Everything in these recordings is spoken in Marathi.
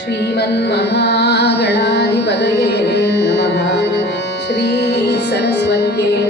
श्रीमन्महागणाधिपतये नमः। श्रीसरस्वत्यै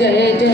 जय जय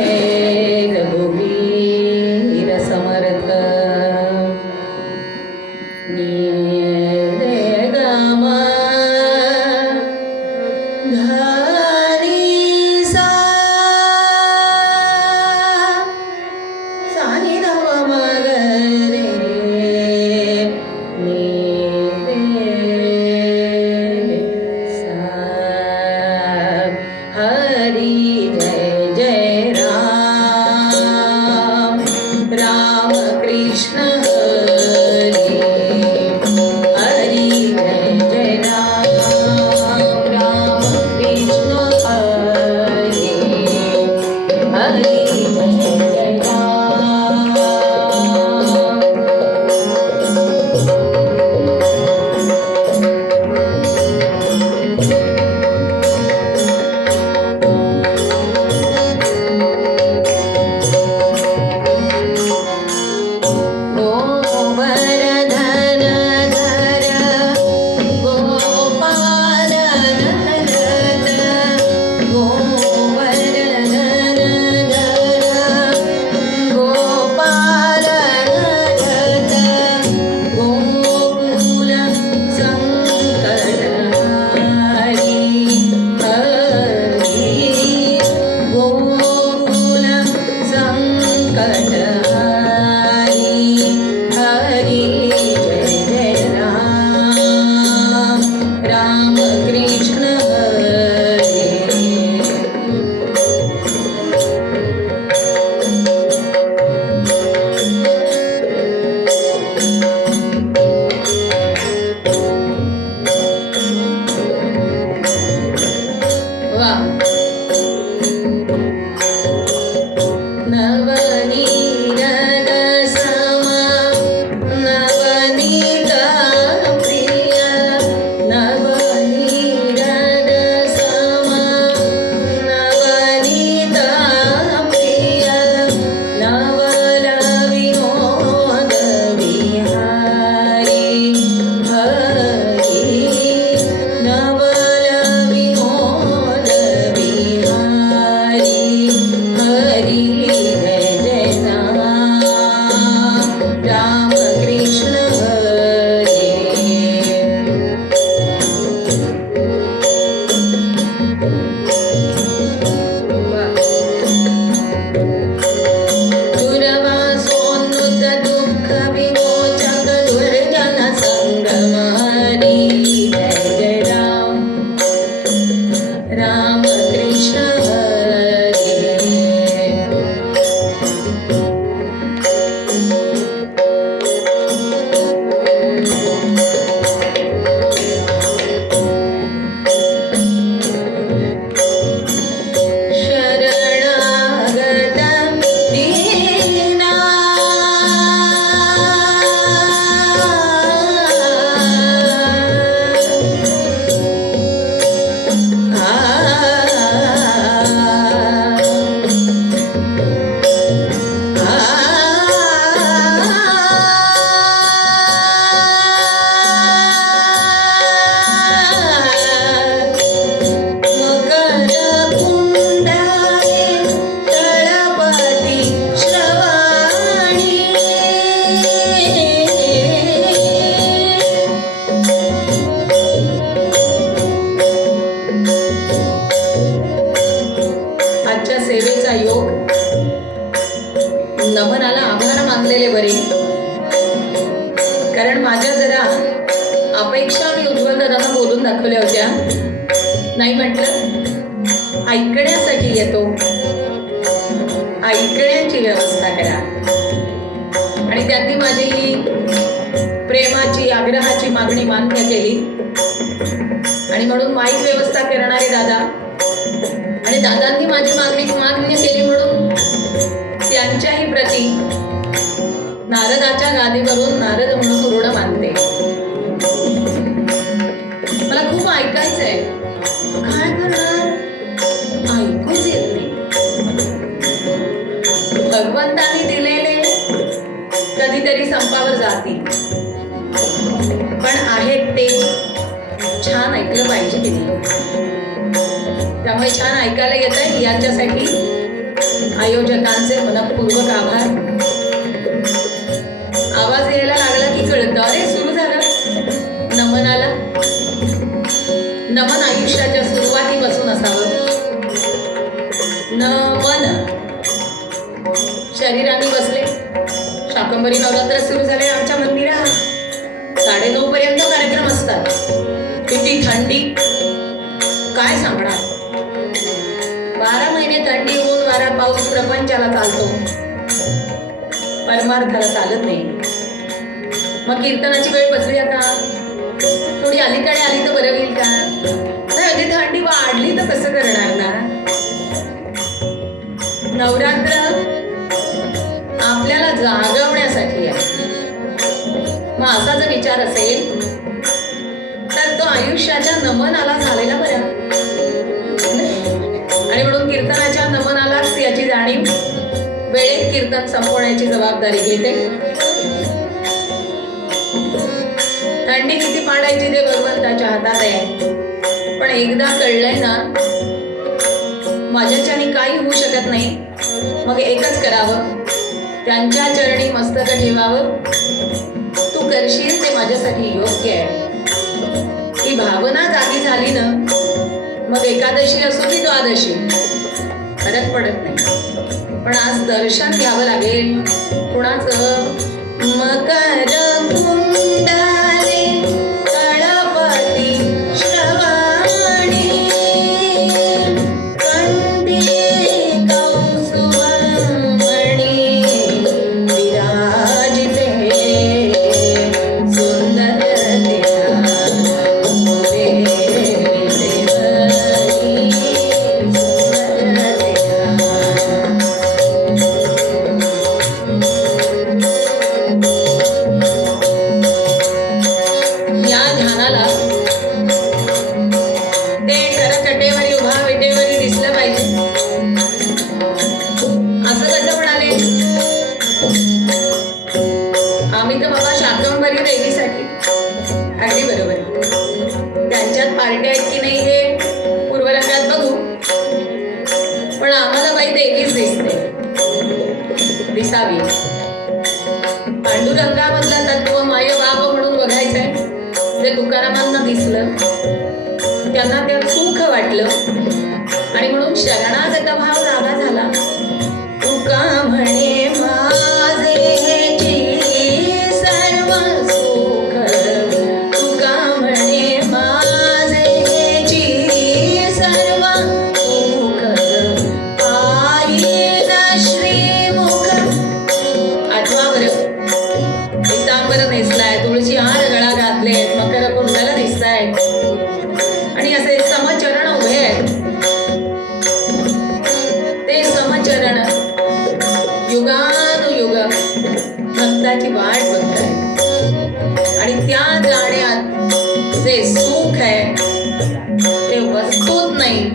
नाही म्हटलं ऐकण्यासाठी येतो. ऐकण्याची व्यवस्था करा. आणि त्यांनी माझी प्रेमाची आग्रहाची मागणी मान्य केली. आणि म्हणून माईक व्यवस्था करणारे दादा. आणि दादांनी माझी मागणी मान्य केली म्हणून त्यांच्याही प्रती नारदाच्या गादीवरून नारद म्हणून ऋण मानते. संपावर जातील. पण आहेत ते छान ऐकलं पाहिजे की त्यामुळे छान ऐकायला येत आहे याच्यासाठी आयोजकांचे मनपूर्वक आभार. आवाज यायला लागला की कळतं. अरे सुरू झालं. नमनाला. नमन आयुष्याच्या सुरुवातीपासून असावं. नमन. शरीराने बसलं शाकंबरी नवरात्र सुरू झाले आमच्या मंदिरात. साडेनऊ पर्यंत कार्यक्रम असतात. किती थंडी? काय सांगणार? बारा महिने थंडी ऊन वारा पाऊस प्रपंचाला चालतो. परमार्थाला चालत नाही. मग कीर्तनाची वेळ बसूया का? थोडी अलीकडे आली तर बरं होईल का? नाही थंडी वाढली तर कसं करणार ना? नवरात्र जागवण्यासाठी आहे. मग असा जर विचार असेल तर तो आयुष्याच्या नमनाला झालेला बऱ्या आणि म्हणून कीर्तनाच्या नमनालाच याची जाणीव वेळेत कीर्तन संपवण्याची जबाबदारी घेते. थंडी किती पाडायची ते भगवंताच्या हातात आहे पण एकदा कळलंय ना माझ्याच्याने काही होऊ शकत नाही. मग एकच करावं. त्यांच्या चरणी मस्तक ठेवावं. तू करशील ते माझ्यासाठी योग्य आहे. ही भावना जागी झाली ना मग एकादशी असो की द्वादशी फरक पडत नाही. पण आज दर्शन घ्यावं लागेल. कुणाचं? मकर पांडुरंगामधलं तत्व माय बाप म्हणून बघायचंय. जे तुकारामांना दिसलं त्यांना ते सुख वाटलं. आणि म्हणून शरणागत भाव जागा झाला. तुका म्हणे जे सुख आहे ते वस्तूत नाही.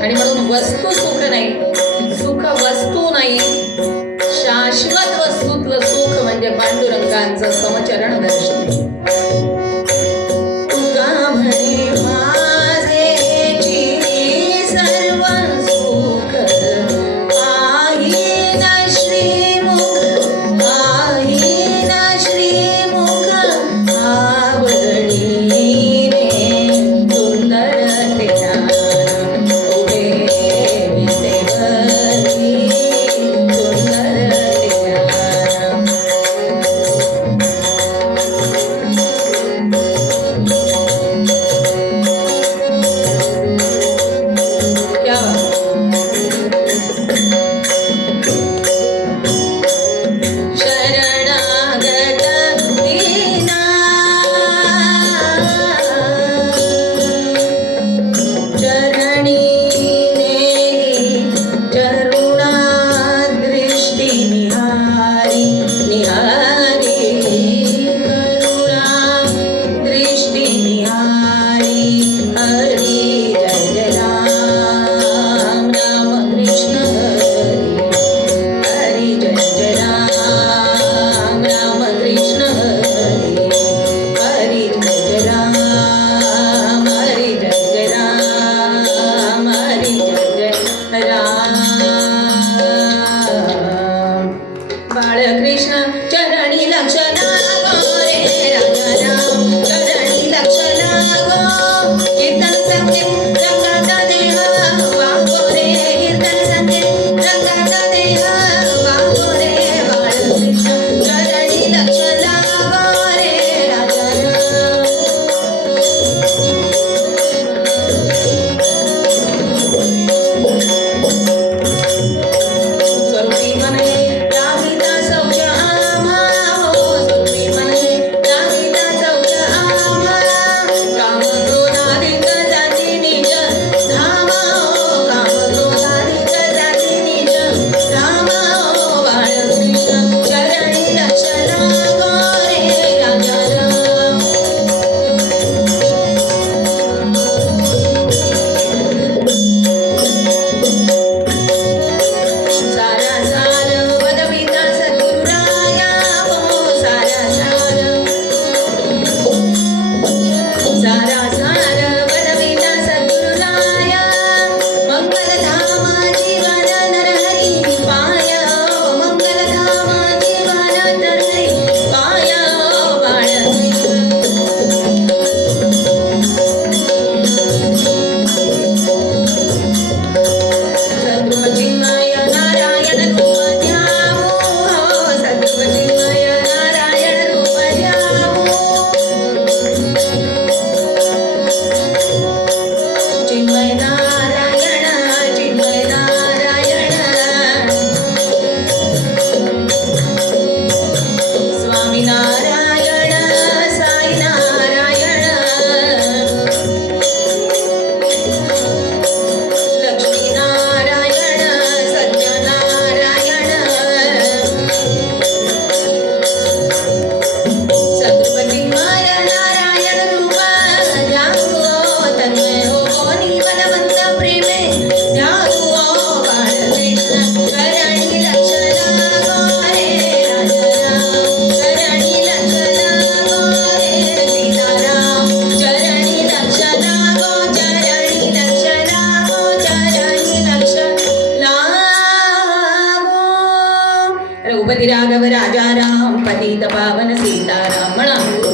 आणि म्हणून वस्तू सुख नाही. सुख वस्तू नाही. शाश्वत वस्तूतलं सुख म्हणजे पांडुरंगांचं समचरण दर्शन சீதாராமன் அங்கு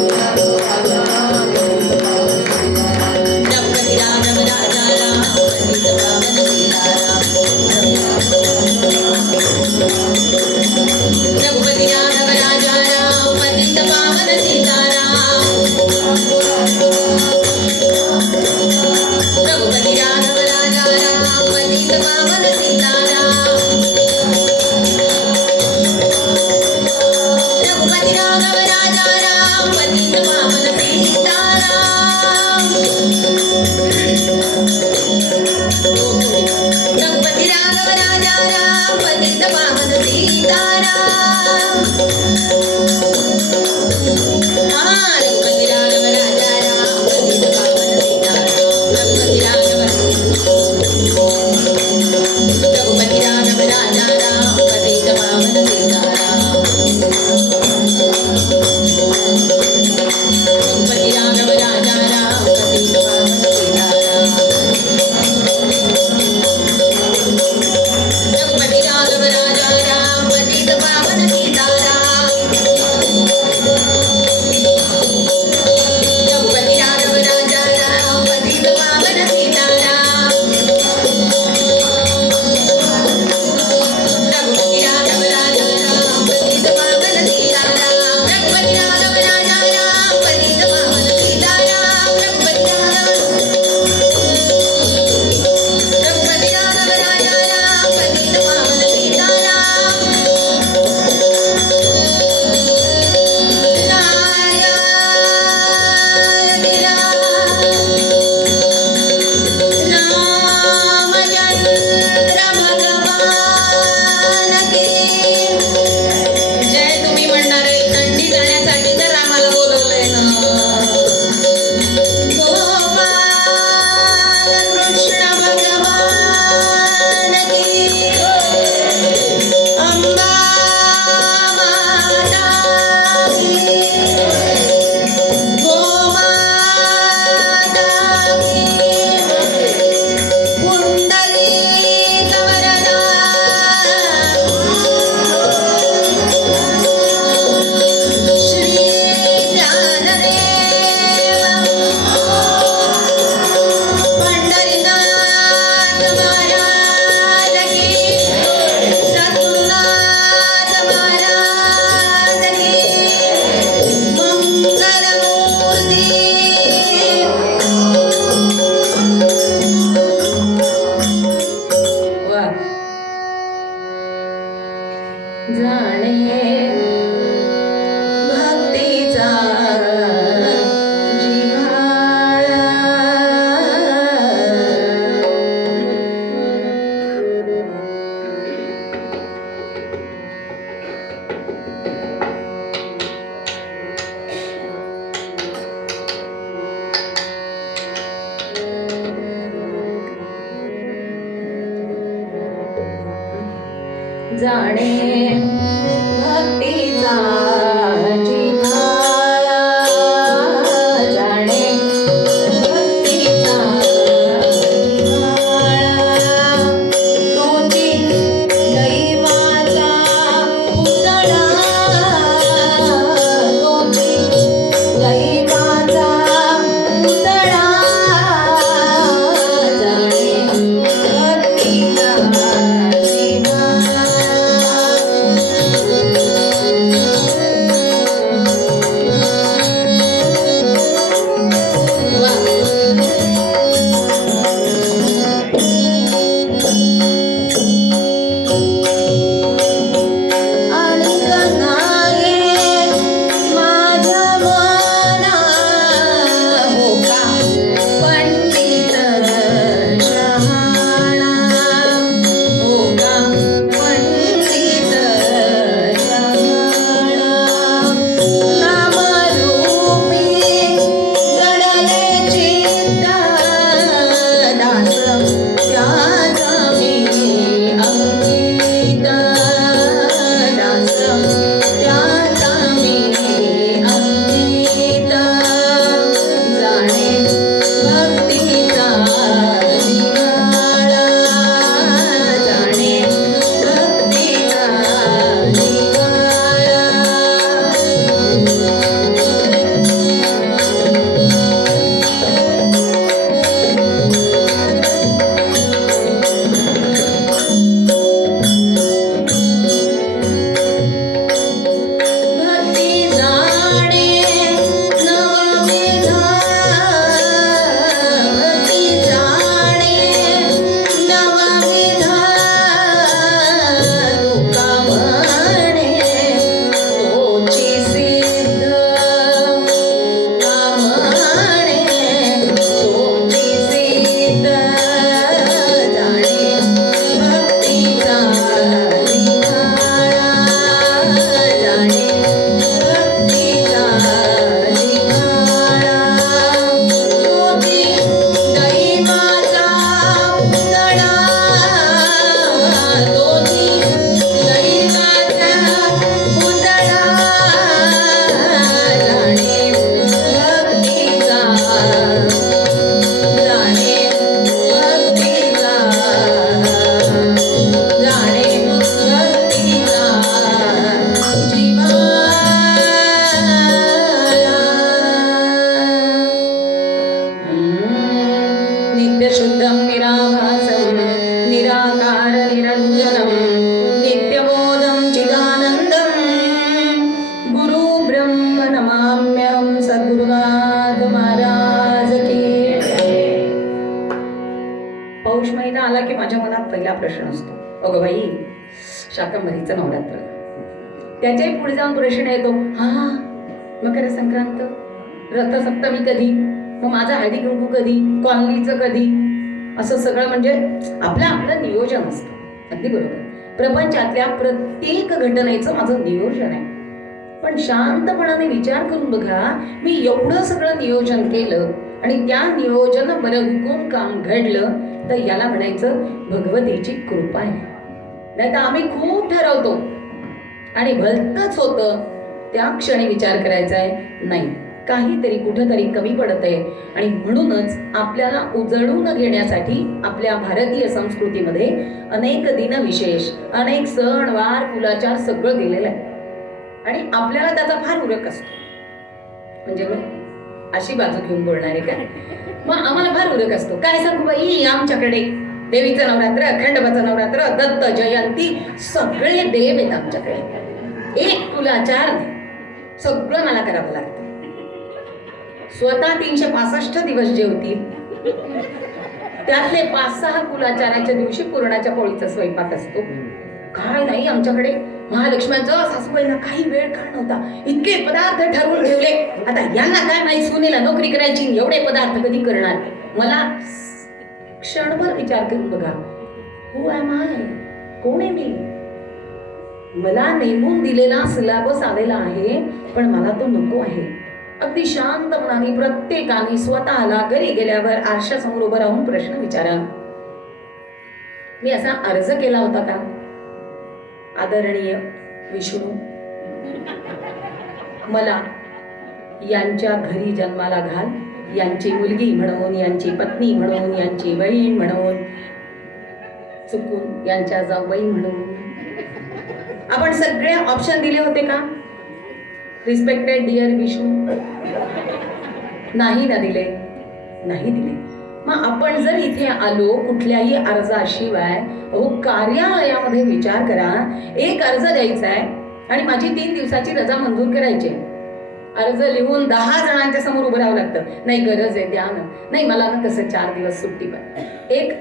जाणे भक्तीचा शाकंभरीचं नवरात्र त्याच्याही पुढे जाऊन प्रश्न येतो. हा मकर संक्रांत? रथसप्तमी कधी? मग माझं हळदी कुंकू कधी? कॉलनीचं कधी? असं सगळं म्हणजे आपलं आपलं नियोजन असतं. अगदी बरोबर. प्रपंचातल्या प्रत्येक घटनेचं माझं नियोजन आहे. पण शांतपणाने विचार करून बघा मी एवढं सगळं नियोजन केलं आणि त्या नियोजन बरं हुकूम काम घडलं तर याला म्हणायचं भगवतीची कृपा आहे. नाही तर आम्ही खूप ठरवतो. आणि भलतच होतं त्या क्षणी विचार करायचा आहे नाही काहीतरी कुठंतरी कमी पडत आहे आणि म्हणूनच आपल्याला उजळून घेण्यासाठी आपल्या भारतीय संस्कृतीमध्ये अनेक दिनविशेष अनेक सण वार कुलाचार सगळं दिलेलं आहे. आणि आपल्याला त्याचा फार उरक असतो. म्हणजे मी अशी बाजू घेऊन बोलणार आहे का मग आम्हाला फार उरक असतो. काय सांगू बाई आमच्याकडे देवीचं नवरात्र खंडोबाचं नवरात्र दत्त जयंती सगळे देव आहेत आमच्याकडे. एक कुलाचार सगळं मला करावं लागतं. स्वतः तीनशे पासष्ट दिवस जेवतील. त्यातले पाच सहा कुलाचाराच्या दिवशी पुरणाच्या पोळीचा स्वयंपाक असतो. काय नाही आमच्याकडे. महालक्ष्म्यांचं सासूबाईंना काही वेळ काळ नव्हता. इतके पदार्थ ठरवून ठेवले. आता यांना काय माहिती सुनेला नोकरी करायची एवढे पदार्थ कधी करणार? मला क्षणभर विचार करून बघा. हु ॲम आय कोण आहे मी? मला नेमून दिलेला सिलेबस आलेला आहे पण मला तो नको आहे. अगदी शांतपणाने प्रत्येकाने स्वतःला घरी गेल्यावर आरशासमोर उभं राहून प्रश्न विचारा. मी असा अर्ज केला होता का? आदरणीय विष्णू मला यांच्या घरी जन्माला घाल. यांची मुलगी म्हणून यांची पत्नी म्हणून यांची बहीण म्हणून चुकून यांच्या जाऊबाई म्हणून. आपण सगळे ऑप्शन दिले होते का? रिस्पेक्टेड डिअर विष्णू नाही ना दिले. नाही दिले. मग आपण जर इथे आलो कुठल्याही अर्जाशिवाय अहो कार्यालयामध्ये विचार करा. एक अर्ज द्यायचा आहे आणि माझी तीन दिवसाची रजा मंजूर करायची आहे. अर्ज लिहून दहा जणांच्या समोर उभं राहावं लागतं. नाही गरज आहे द्या ना. नाही मला ना तसं चार दिवस सुट्टी पण. एक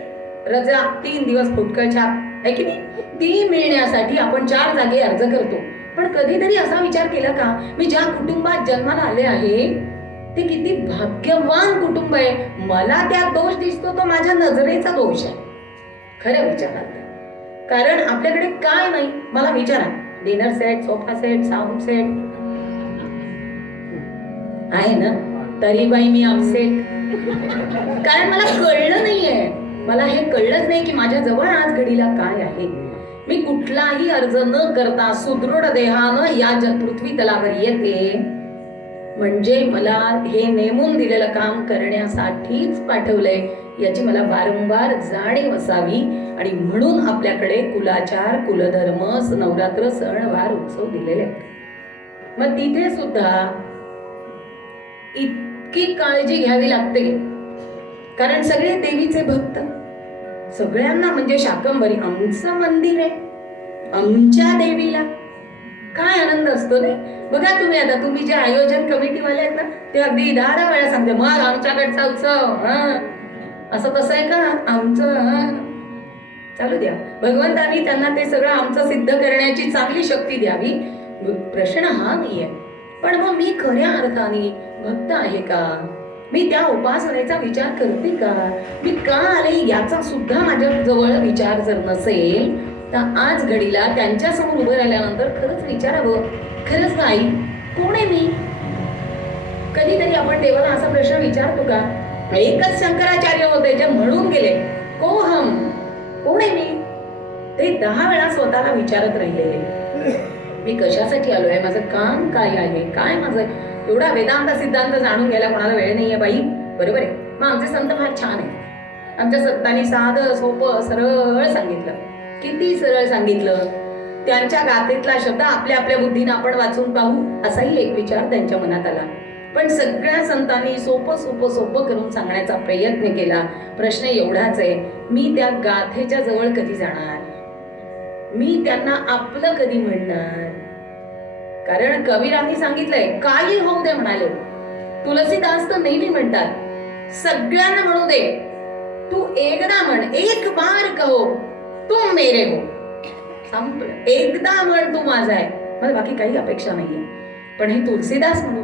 रजा तीन दिवस फुटकळ छाप. आहे की नाही? ती मिळण्यासाठी आपण चार जागे अर्ज करतो. पण कधीतरी असा विचार केला का मी ज्या कुटुंबात जन्माला आले आहे ते किती भाग्यवान कुटुंब आहे. मला त्यात दोष दिसतो तो माझ्या नजरेचा दोष आहे. खरं विचारात कारण आपल्याकडे काय नाही मला विचारा. Dinner set sofa set sound set आहे ना? तरी बाई मी अपसेट कारण मला कळलं नाहीये. मला हे कळलंच नाही की माझ्या जवळ आज घडीला काय आहे. मी कुठलाही अर्ज न करता सुदृढ देहानं या पृथ्वी तलावर येते. म्हणजे मला हे नेमून दिलेलं काम करण्यासाठीच पाठवलंय याची मला वारंवार जाणीव असावी आणि म्हणून आपल्याकडे कुलाचार कुलधर्म नवरात्र सण वार उत्सव दिलेले आहेत. मग तिथे सुद्धा इतकी काळजी घ्यावी लागते. कारण सगळे देवीचे भक्त सगळ्यांना म्हणजे शाकंबरी आमचं मंदिर आहे. आमच्या देवीला काय आनंद असतो रे? बघा तुम्ही आता तुम्ही जे आयोजन कमिटीवाले आहेत ना ते अगदी दहा दहा वेळा सांगते मग आमच्याकडचा उत्सव हं. असं तसं आहे का? आमचं चालू द्या. भगवंतानी त्यांना ते सगळं आमचं सिद्ध करण्याची चांगली शक्ती द्यावी. प्रश्न हा नाहीये. पण मग मी खऱ्या अर्थाने भक्त आहे का? मी त्या उपासनेचा विचार करते का? मी का आले याचा सुद्धा माझ्या जवळ विचार जर नसेल तर आज घडीला त्यांच्यासमोर उभं राहिल्यानंतर खरंच विचारावं. खरंच नाही. कोण आहे मी? कधीतरी आपण देवाला असा प्रश्न विचारतो का? एकच शंकराचार्य होते जे म्हणून गेले. कोहम? कोण आहे मी? ते दहा वेळा स्वतःला विचारत राहिलेले. मी कशासाठी आलो आहे माझं काम काय आहे? काय माझं? एवढा वेदांत सिद्धांत जाणून घ्यायला कोणाला वेळ नाहीये बाई. बरोबर आहे? मग आमचे संत फार छान आहे आमच्या संतांनी साधं सोपं सरळ सांगितलं. किती सरळ सांगितलं? त्यांच्या गाथेतला शब्द आपल्या आपल्या बुद्धीनं आपण वाचून पाहू असाही एक विचार त्यांच्या मनात आला. पण सगळ्या संतांनी सोपं सोपं सोपं करून सांगण्याचा प्रयत्न केला. प्रश्न एवढाच आहे मी त्या गाथेच्या जवळ कधी जाणार? मी त्यांना आपलं कधी म्हणणार? कारण कबीरांनी सांगितलंय काही होऊ दे म्हणाले. तुलसीदास तर नेहमी म्हणतात सगळ्यांना म्हणू दे. तू एकदा म्हण एक बार कहो तू मेरे हो. संपलं. एकदा म्हण तू माझा आहे. मला बाकी काही अपेक्षा नाहीये. पण हे तुलसीदास म्हणून